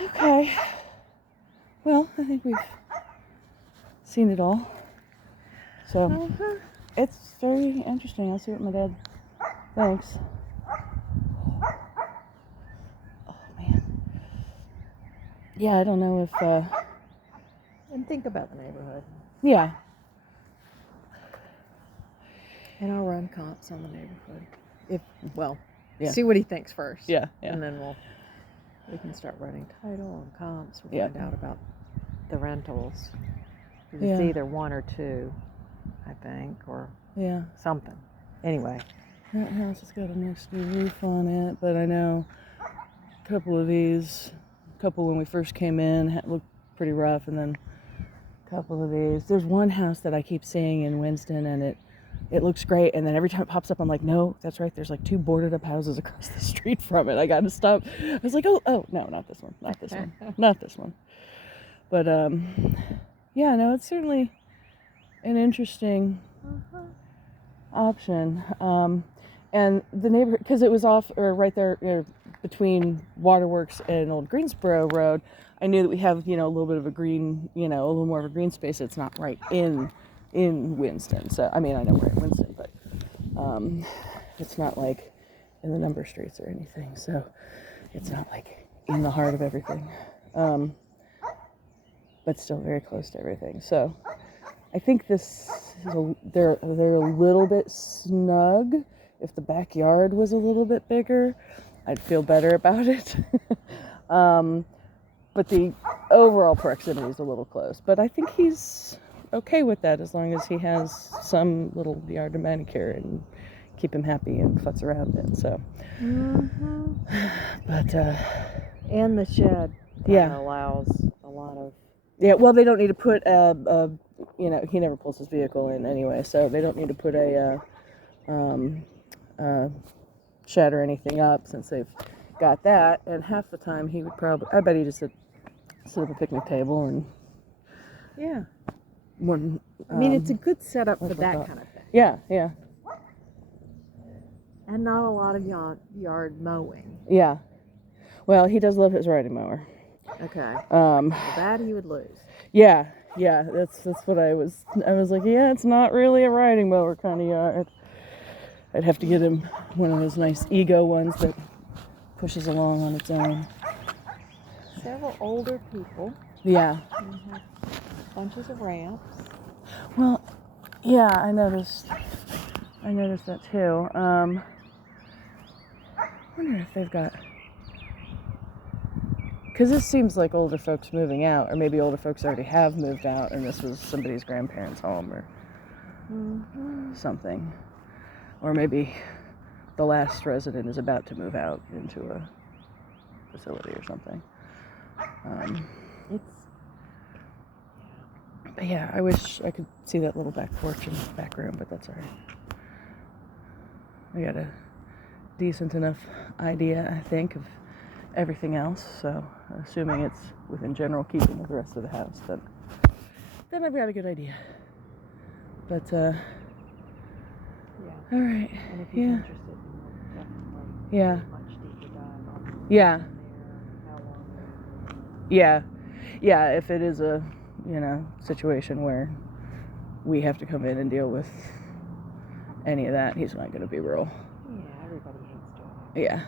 Okay. Well, I think we've seen it all. So it's very interesting. I'll see what my dad thinks. Oh man. Yeah, I don't know if And think about the neighborhood. yeah. And I'll run comps on the neighborhood. Yeah. See what he thinks first. Yeah. And then we can start running title and comps. We'll Yeah. find out about the rentals. Yeah. It's either 1 or 2, I think, or Yeah. something. Anyway. That house has got a nice new roof on it, but I know a couple when we first came in looked pretty rough, and then a couple of these. There's one house that I keep seeing in Winston, and it looks great, and then every time it pops up, I'm like, no, that's right, there's like 2 boarded up houses across the street from it. I gotta stop. I was like, oh, no, not this one, not this one, not this one. But, yeah, no, it's certainly an interesting option. And the neighborhood, because it was right there between Waterworks and Old Greensboro Road, I knew that we have, a little bit of a green, a little more of a green space. It's not right in Winston. So, I mean, I know we're in Winston, but it's not like in the number streets or anything. So it's not like in the heart of everything. But still very close to everything. So I think they're a little bit snug. If the backyard was a little bit bigger, I'd feel better about it. But the overall proximity is a little close. But I think he's okay with that as long as he has some little yard to manicure and keep him happy and futz around in. So, but and the shed allows a lot of. Yeah, well, they don't need to put he never pulls his vehicle in anyway, so they don't need to put a shed or anything up since they've got that. And half the time he would I bet he'd just sit at a picnic table and I mean, it's a good setup for that kind of thing. Yeah. And not a lot of yard mowing. Yeah. Well, he does love his riding mower. Okay. That he would lose. Yeah. That's what I was like, yeah, it's not really a riding mower kind of yard. I'd have to get him one of those nice Ego ones that pushes along on its own. Several older people. Yeah. And have bunches of ramps. Well, yeah, I noticed that too. I wonder if they've got, because this seems like older folks moving out, or maybe older folks already have moved out and this was somebody's grandparents' home or something. Or maybe the last resident is about to move out into a facility or something. But yeah, I wish I could see that little back porch and back room, but that's all right. I got a decent enough idea, I think, of everything else. So, assuming it's within general keeping with the rest of the house, then I've got a good idea. But, all right. And if he's interested, definitely much deeper dive on Yeah. how long. Yeah, if it is a, situation where we have to come in and deal with any of that, he's not going to be real. Yeah, everybody hates doing it. Yeah.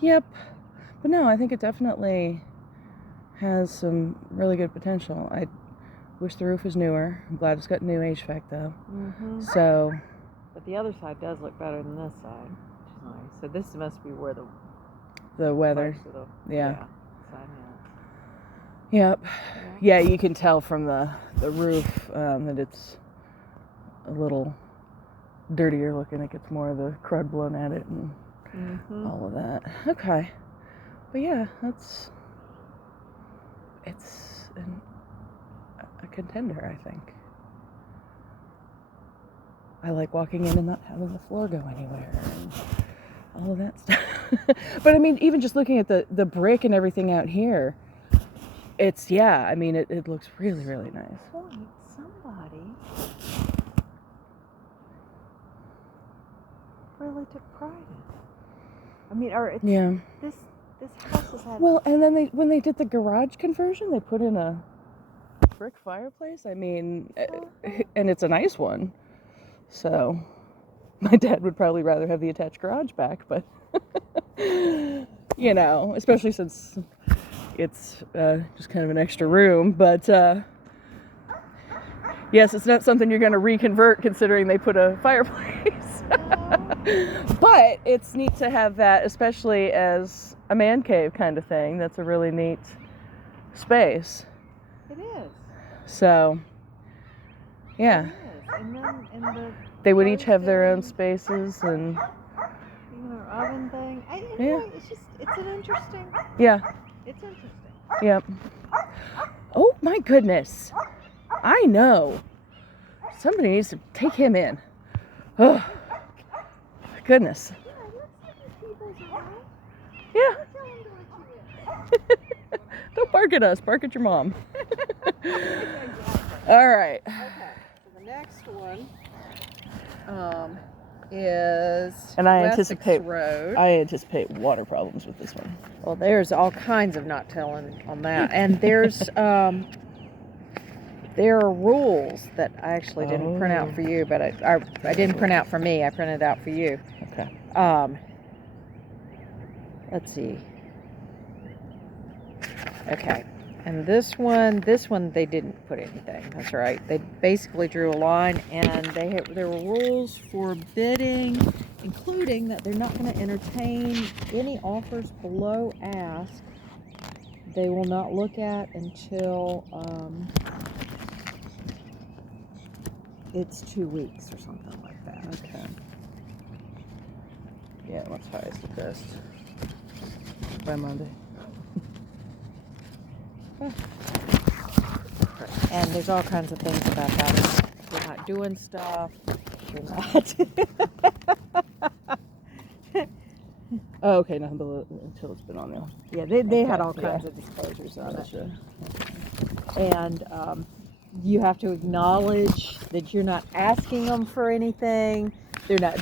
Yep. But no, I think it definitely has some really good potential. I wish the roof was newer. I'm glad it's got new HVAC though. So. But the other side does look better than this side, which is nice. So this must be where the weather. Side is. Yep. Yeah, you can tell from the roof that it's a little dirtier looking. It gets more of the crud blown at it and all of that. Okay. But yeah, it's a contender, I think. I like walking in and not having the floor go anywhere and all of that stuff. But I mean, even just looking at the brick and everything out here, it looks really, really nice. Somebody really took pride in it. I mean, or it's, Yeah. this house has had. Well, and then when they did the garage conversion, they put in a brick fireplace. I mean, and it's a nice one. So, my dad would probably rather have the attached garage back, but you know, especially since it's just kind of an extra room. But yes, it's not something you're going to reconvert, considering they put a fireplace. But it's neat to have that, especially as a man cave kind of thing. That's a really neat space. It is. So, yeah. It is. And then in the They would each have their own spaces, and oven thing. Anyway, it's an interesting. Yeah. It's interesting. Yep. Oh my goodness. I know. Somebody needs to take him in. Oh, goodness. Yeah. Don't bark at us. Bark at your mom. All right. Okay. So the next one is And I Wessex anticipate Road. I anticipate water problems with this one. Well, there's all kinds of not telling on that, and there's there are rules that I actually didn't print out for you, but I didn't print out for me. I printed out for you. Okay. Let's see. Okay, and this one they didn't put anything. That's right. They basically drew a line, and there were rules for bidding, including that they're not going to entertain any offers below ask. They will not look at until it's 2 weeks or something like that. Okay. Yeah, what's highest the best by Monday. And there's all kinds of things about that. You're not doing stuff. You're not. Oh, okay, nothing but until it's been on there. Yeah, they had all kinds of disclosures on it. Gotcha. And you have to acknowledge that you're not asking them for anything. They're not